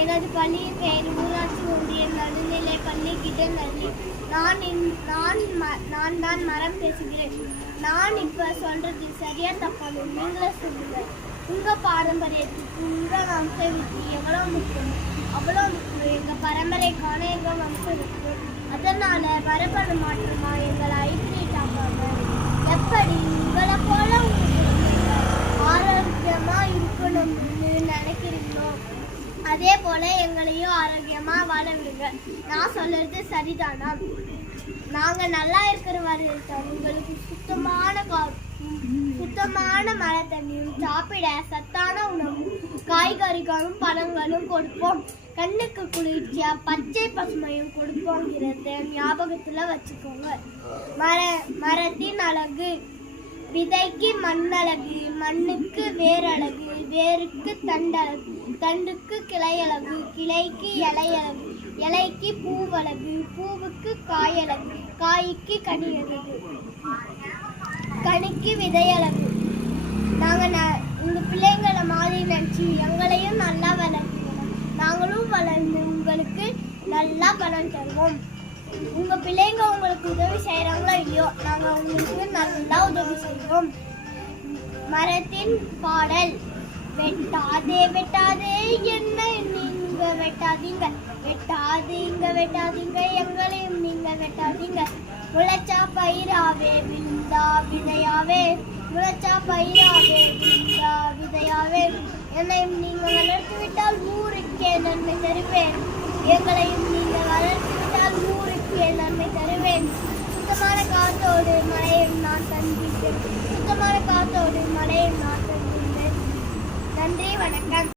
எனது பள்ளியின் பெயர் ஊராட்சி ஒன்றிய நடுநிலை பள்ளி கிட்டநல்லி. நான் தான் மரம் பேசுகிறேன். நான் இப்போ சொல்றது சரியா தப்பானு நீங்களே சொல்லுங்க. உங்கள் பாரம்பரியத்துக்கு உங்கள் வம்சவிற்கு எவ்வளோ முக்கியம் அவ்வளோ முக்கியம். எங்கள் பரம்பரைக்கான எங்கள் வம்சவிற்கு. அதனால் மரபணு மாற்றமா எங்களை ஐக்கிட்டாங்க. எப்படி உங்களை போல ஆரோக்கியமாக இருக்கணும்னு நினைக்கிறீங்களோ அதே போல எங்களையும் ஆரோக்கியமா வாழ விடுங்க. நான் சொல்றது சரிதானா? நாங்க நல்லா இருக்கிற வரைக்கும் உங்களுக்கு சுத்தமான மழை தண்ணியும் சாப்பிட சத்தான உணவும் காய்கறிகளும் பழங்களும் கொடுப்போம். கண்ணுக்கு குளிர்ச்சியா பச்சை பசுமையும் கொடுப்போங்கிறத ஞாபகத்துல வச்சுக்கோங்க. மரத்தின் அழகு. விதைக்கு மண்ணழகு, மண்ணுக்கு வேரழகு, வேருக்கு தண்டழகு, தண்டுக்கு கிளையழகு, கிளைக்கு இலையழகு, இலைக்கு பூவழகு, பூவுக்கு காயழகு, காய்க்கு கனியழகு, கனிக்கு விதையழகு. நாங்கள் உங்கள் பிள்ளைங்களை மாதிரி நினச்சி எங்களையும் நல்லா வளர்த்துக்கணும். நாங்களும் வளர்ந்து உங்களுக்கு நல்லா பலன் தருவோம். உங்கள் பிள்ளைங்க உங்களுக்கு உதவி செய்கிறாங்களோ இல்லையோ நாங்கள் உங்களுக்கு நல்லா உதவி செய்வோம். மரத்தின் பாடல். வெட்டாதே வெட்டாதே என்ன நீங்க வெட்டாதீங்க, வெட்டாதீங்க வெட்டாதீங்க எங்களையும் நீங்க வெட்டாதீங்க. முளைச்சா பயிராவே விழுந்தா விதையாவே, முளைச்சா பயிராவே விழுந்தா விதையாவே. என்னையும் நீங்கள் வளர்த்து விட்டால் ஊருக்கே நன்மை தருவேன். எங்களையும் நீங்கள் வளர்த்து விட்டால் ஊருக்கு நன்மை தருவேன். சுத்தமான காற்றோடு